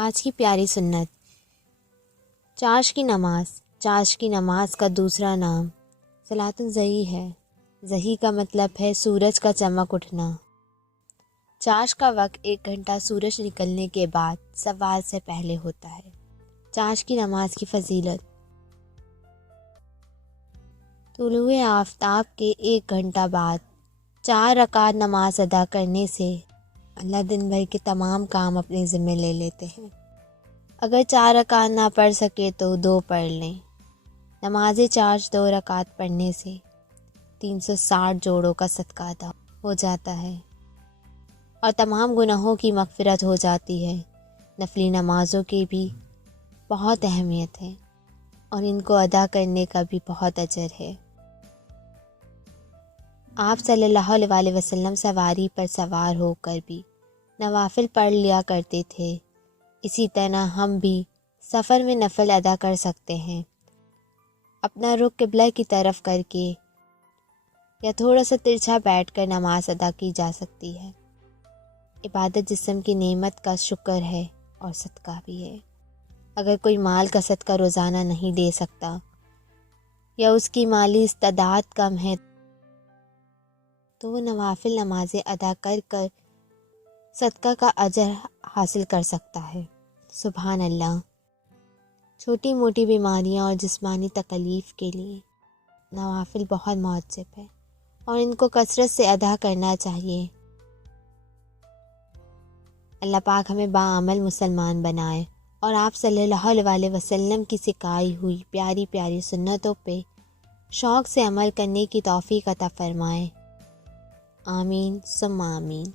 آج کی پیاری سنت، چاش کی نماز۔ چاش کی نماز کا دوسرا نام صلاۃ الضحی ہے۔ ضحی کا مطلب ہے سورج کا چمک اٹھنا۔ چاش کا وقت 1 گھنٹہ سورج نکلنے کے بعد زوال سے پہلے ہوتا ہے۔ چاش کی نماز کی فضیلت: طلوع آفتاب کے 1 گھنٹہ بعد 4 رکعت نماز ادا کرنے سے اللہ دن بھر کے تمام کام اپنے ذمہ لے لیتے ہیں۔ اگر 4 رکعت نہ پڑھ سکے تو 2 پڑھ لیں۔ نماز چاش 2 رکعت پڑھنے سے 360 جوڑوں کا صدقہ ادا ہو جاتا ہے اور تمام گناہوں کی مغفرت ہو جاتی ہے۔ نفلی نمازوں کی بھی بہت اہمیت ہے اور ان کو ادا کرنے کا بھی بہت اجر ہے۔ آپ صلی اللہ علیہ وسلم سواری پر سوار ہو کر بھی نوافل پڑھ لیا کرتے تھے۔ اسی طرح ہم بھی سفر میں نفل ادا کر سکتے ہیں۔ اپنا رخ قبلہ کی طرف کر کے یا تھوڑا سا ترچھا بیٹھ کر نماز ادا کی جا سکتی ہے۔ عبادت جسم کی نعمت کا شکر ہے اور صدقہ بھی ہے۔ اگر کوئی مال کا صدقہ روزانہ نہیں دے سکتا یا اس کی مالی استعداد کم ہے تو وہ نوافل نمازیں ادا کر کر صدقہ کا اجر حاصل کر سکتا ہے۔ سبحان اللہ۔ چھوٹی موٹی بیماریاں اور جسمانی تکلیف کے لیے نوافل بہت موجب ہے اور ان کو کثرت سے ادا کرنا چاہیے۔ اللہ پاک ہمیں باعمل مسلمان بنائے اور آپ صلی اللہ علیہ وسلم کی سکھائی ہوئی پیاری پیاری سنتوں پہ شوق سے عمل کرنے کی توفیق عطا فرمائے۔ آمین ثم آمین۔